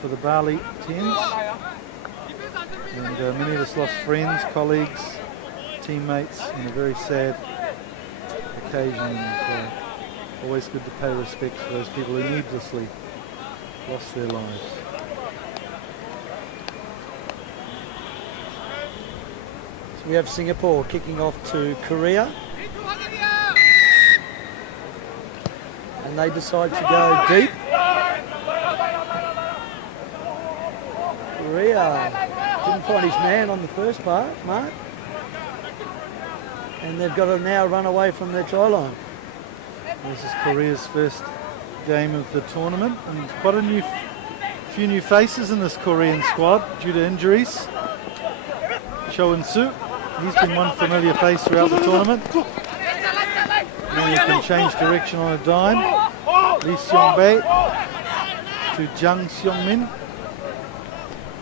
for the Bali 10s. And many of us lost friends, colleagues, teammates on a very sad occasion. And, always good to pay respects for those people who needlessly lost their lives. So we have Singapore kicking off to Korea. And they decide to go deep. Korea didn't find his man on the first part, Mark. And they've got to now run away from their try line. This is Korea's first game of the tournament, and quite a few new faces in this Korean squad due to injuries. Cho In-soo, he's been one familiar face throughout the tournament. Now he can change direction on a dime. Lee Seong-bae to Jang Seong-min.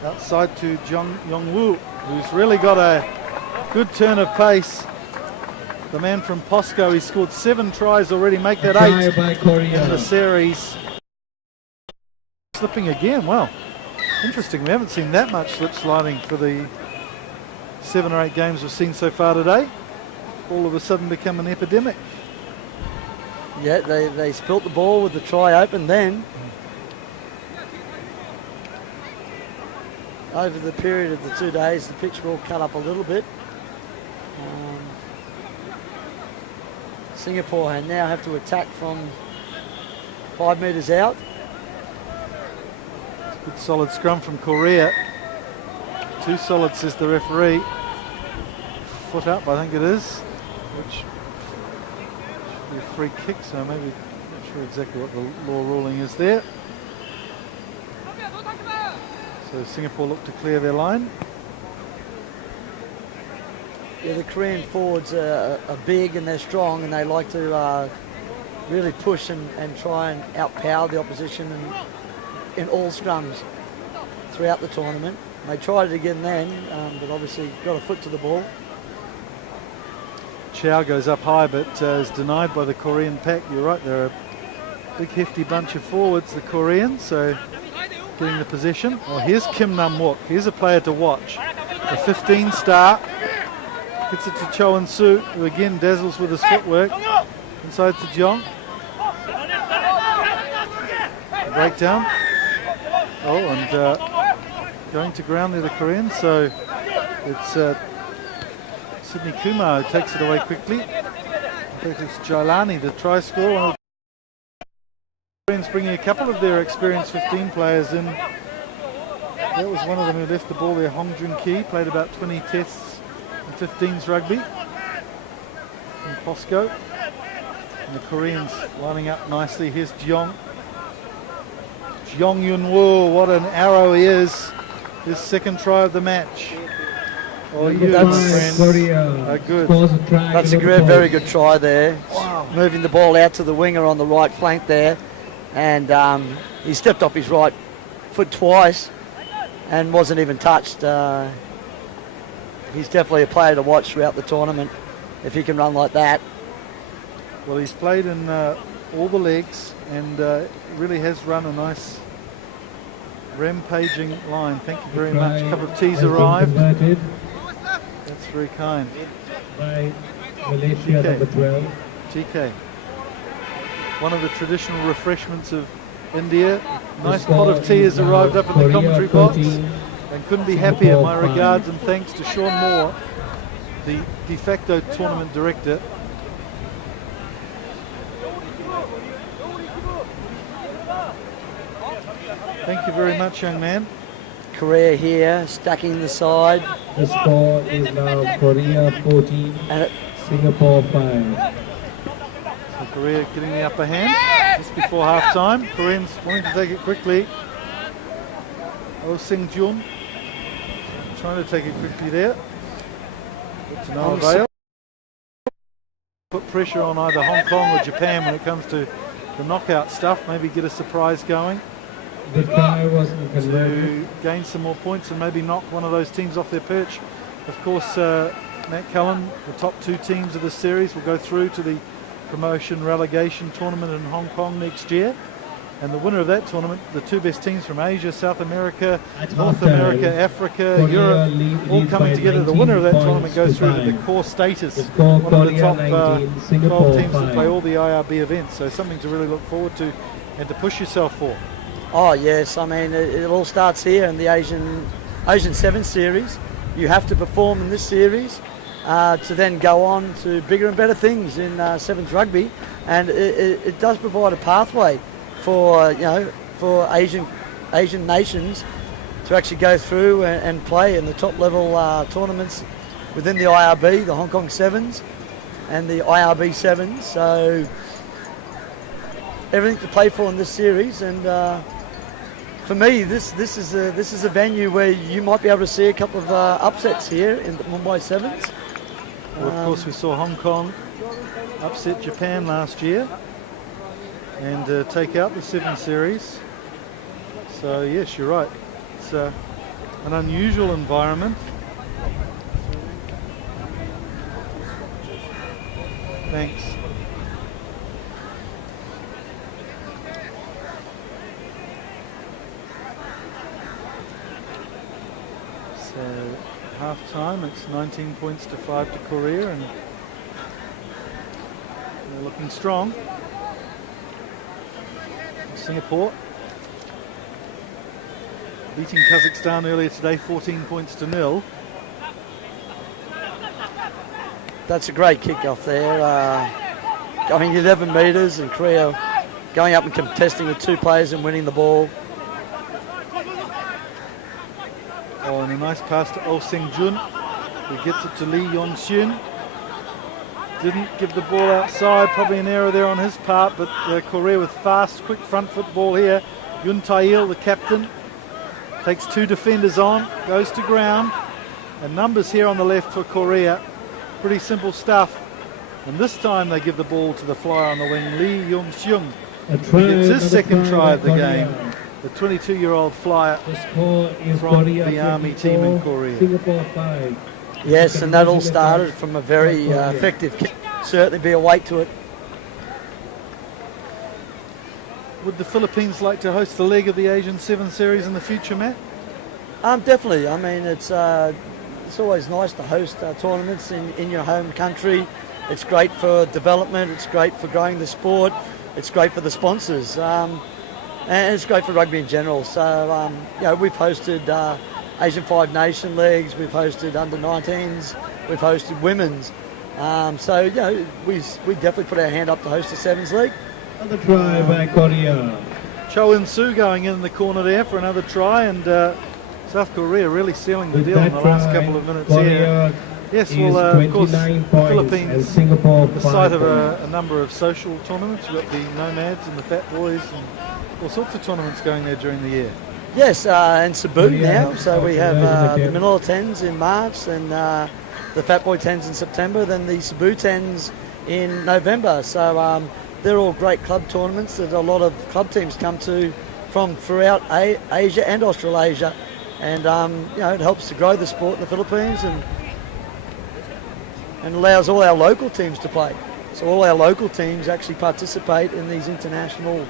Outside to Jung Yong-woo, who's really got a good turn of pace. The man from POSCO, he scored 7 tries already, make that 8 in the series. Slipping again, wow. Interesting, we haven't seen that much slip sliding for the 7 or 8 games we've seen so far today. All of a sudden become an epidemic. Yeah, they spilt the ball with the try open then. Over the period of the 2 days, the pitch will cut up a little bit. Singapore now have to attack from 5 metres out. Good solid scrum from Korea. 2 solid, says the referee. Foot up, I think it is, which should be a free kick, so maybe not sure exactly what the law ruling is there. So Singapore look to clear their line. Yeah, the Korean forwards are big and they're strong, and they like to really push and try and outpower the opposition in all scrums throughout the tournament. They tried it again then, but obviously got a foot to the ball. Chow goes up high, but is denied by the Korean pack. You're right, they're a big hefty bunch of forwards, the Koreans, so getting the possession. Oh, here's Kim Nam-wook. Here's a player to watch. The 15 star. Gets it to Cho In-soo, who again dazzles with his footwork. Inside to Jeong. Breakdown. Oh, and going to ground there, the Koreans. So it's Sydney Kumar who takes it away quickly. In fact, it's Jailani, the try scorer. The Koreans bringing a couple of their experienced 15 players in. That was one of them who left the ball there, Hong Joon-ki, played about 20 tests. 15s rugby from POSCO, and the Koreans lining up nicely. Here's Jeong Yun-woo, what an arrow he is. His second try of the match. Oh, you, my friend, are good. That's a very good try there. Wow. Moving the ball out to the winger on the right flank there, and he stepped off his right foot twice and wasn't even touched. He's definitely a player to watch throughout the tournament if he can run like that. Well, he's played in all the legs and really has run a nice rampaging line. Thank you very much. A couple of teas arrived. That's very kind. By Malaysia, number 12. TK. One of the traditional refreshments of India. Nice pot of tea has arrived up in the commentary box. And couldn't be happier. My regards and thanks to Sean Moore, the de facto tournament director. Thank you very much, young man. Korea here, stacking the side. The score is now Korea 14, Singapore 5. So Korea getting the upper hand just before half time. Koreans wanting to take it quickly. Oh Sing-jun trying to take it quickly there. But to no avail. Put pressure on either Hong Kong or Japan when it comes to the knockout stuff. Maybe get a surprise going. The try was to gain some more points and maybe knock one of those teams off their perch. Of course, Matt Cullen, the top 2 teams of the series will go through to the promotion relegation tournament in Hong Kong next year. And the winner of that tournament, the two best teams from Asia, South America, At North halftime, America, Africa, Korea Europe, all leads coming by together. The winner of that 19 tournament goes through to the 5. core status, The score, one of the Korea top 19, Singapore 12 teams to 5. play all the IRB events. So something to really look forward to and to push yourself for. Oh yes, I mean it all starts here in the Asian 7 series. You have to perform in this series to then go on to bigger and better things in Sevens rugby, and it does provide a pathway for for Asian nations to actually go through and play in the top level tournaments within the IRB, the Hong Kong Sevens, and the IRB Sevens. So everything to play for in this series, and for me, this is a venue where you might be able to see a couple of upsets here in the Mumbai Sevens. Well, of course, we saw Hong Kong upset Japan last year and take out the 7 series. So yes, you're right. It's an unusual environment. Thanks. So half time, it's 19 points to 5 to Korea, and they're looking strong. Singapore beating Kazakhstan earlier today, 14 points to 0. That's a great kick-off there. Going 11 metres, and Korea going up and contesting with 2 players and winning the ball. Oh, and a nice pass to Oh Seng Jun, who gets it to Lee Yon Xun. Didn't give the ball outside, probably an error there on his part, but Korea with fast, quick front foot ball here. Yun Tae-il, the captain, takes 2 defenders on, goes to ground, and numbers here on the left for Korea. Pretty simple stuff. And this time they give the ball to the flyer on the wing, Lee Yung Seung. He gets his second try of the game. The 22-year-old flyer from the Army team in Korea. Singapore 5. Yes, and that all started from a very effective kick. Certainly be a weight to it. Would the Philippines like to host the leg of the Asian 7 series in the future, Matt? Definitely. I mean, it's always nice to host tournaments in your home country. It's great for development. It's great for growing the sport. It's great for the sponsors. And it's great for rugby in general. So, we've hosted Asian 5 Nation leagues. We've hosted under-19s. We've hosted women's. We definitely put our hand up to host the Sevens League. Another try by Korea. Cho In-soo going in the corner there for another try, and South Korea really sealing the With deal in that the last try, couple of minutes Korea here. Yes, is well, of course, 29 points Philippines, and Singapore the 5 site of points. a number of social tournaments. You've got the Nomads and the Fat Boys and all sorts of tournaments going there during the year. Yes, and Cebu Korea, now. So we have Korea. the Manila 10s in March, and the Fat Boy 10s in September, then the Cebu 10s in November. So they're all great club tournaments that a lot of club teams come to from throughout Asia and Australasia. And it helps to grow the sport in the Philippines and allows all our local teams to play. So all our local teams actually participate in these international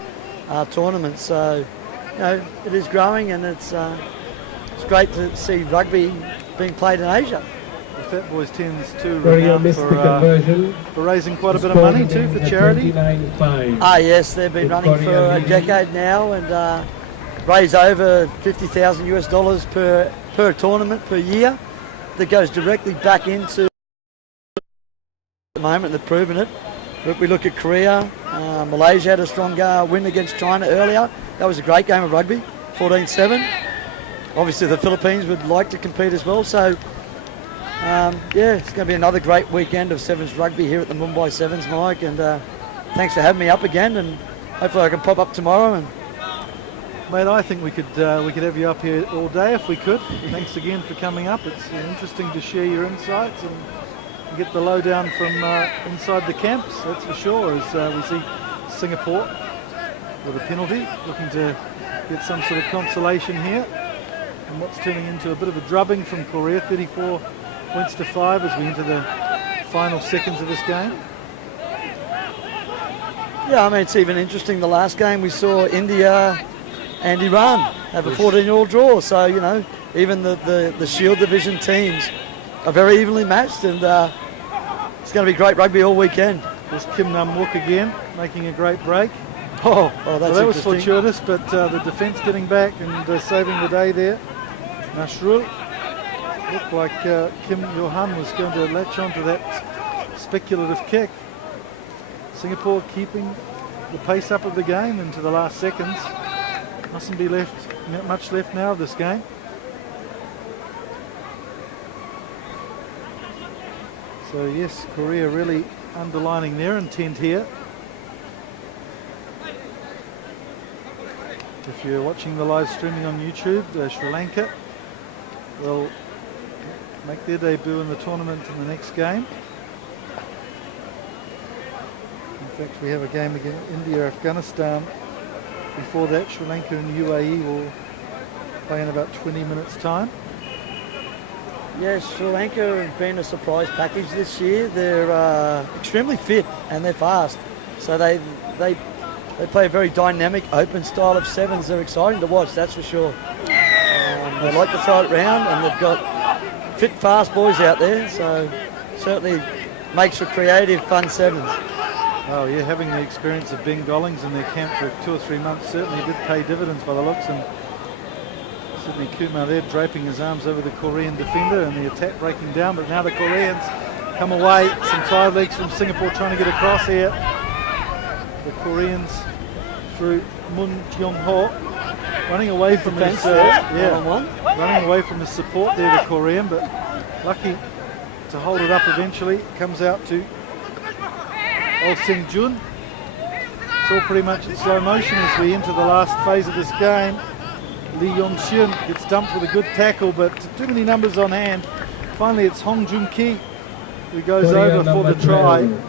tournaments. So it is growing, and it's great to see rugby being played in Asia. The Fat Boys 10s too Korea renowned missed the conversion. for raising quite a bit of money too for charity. 29-5. Yes, they've been running for a decade now, and raise over $50,000 per tournament per year that goes directly back into. At the moment, they've proven it. But we look at Korea. Malaysia had a strong win against China earlier. That was a great game of rugby, 14-7. Obviously, the Philippines would like to compete as well. So, it's going to be another great weekend of Sevens rugby here at the Mumbai Sevens, Mike. And thanks for having me up again. And hopefully, I can pop up tomorrow. And Mate, I think we could have you up here all day if we could. Thanks again for coming up. It's interesting to share your insights and get the lowdown from inside the camps, that's for sure, as we see Singapore with a penalty, looking to get some sort of consolation here. And what's turning into a bit of a drubbing from Korea, 34 points to 5 as we enter the final seconds of this game. Yeah, I mean, it's even interesting. The last game we saw India and Iran have a 14-all draw. So, you know, even the Shield Division teams are very evenly matched, and it's going to be great rugby all weekend. There's Kim Nam-wook again, making a great break. Oh, that's Well, that was interesting. fortuitous, but the defence getting back and saving the day there. Nasrul looked like Kim Johan was going to latch onto that speculative kick. Singapore keeping the pace up of the game into the last seconds. Mustn't be much left now of this game. So yes, Korea really underlining their intent here. If you're watching the live streaming on YouTube, Sri Lanka will make their debut in the tournament in the next game. In fact, we have a game against India, Afghanistan. Before that, Sri Lanka and UAE will play in about 20 minutes' time. Yes, Sri Lanka have been a surprise package this year. They're extremely fit and they're fast. So they play a very dynamic, open style of sevens. They're exciting to watch, that's for sure. They like to throw it round, and they've got fit, fast boys out there. So certainly makes for creative, fun sevens. Oh yeah, having the experience of Ben Gollings in their camp for 2 or 3 months certainly did pay dividends by the looks. And Sydney Kumar there draping his arms over the Korean defender, and the attack breaking down. But now the Koreans come away. Some tired legs from Singapore trying to get across here. The Koreans through Mun Kyung-ho, running away from his running away from his support there, the Korean, but lucky to hold it up eventually. Comes out to Oh Seng-jun. It's all pretty much in slow motion as we enter the last phase of this game. Lee Yong-seun gets dumped with a good tackle, but too many numbers on hand. Finally, it's Hong Joon-ki who goes Korea over for the number try. 12.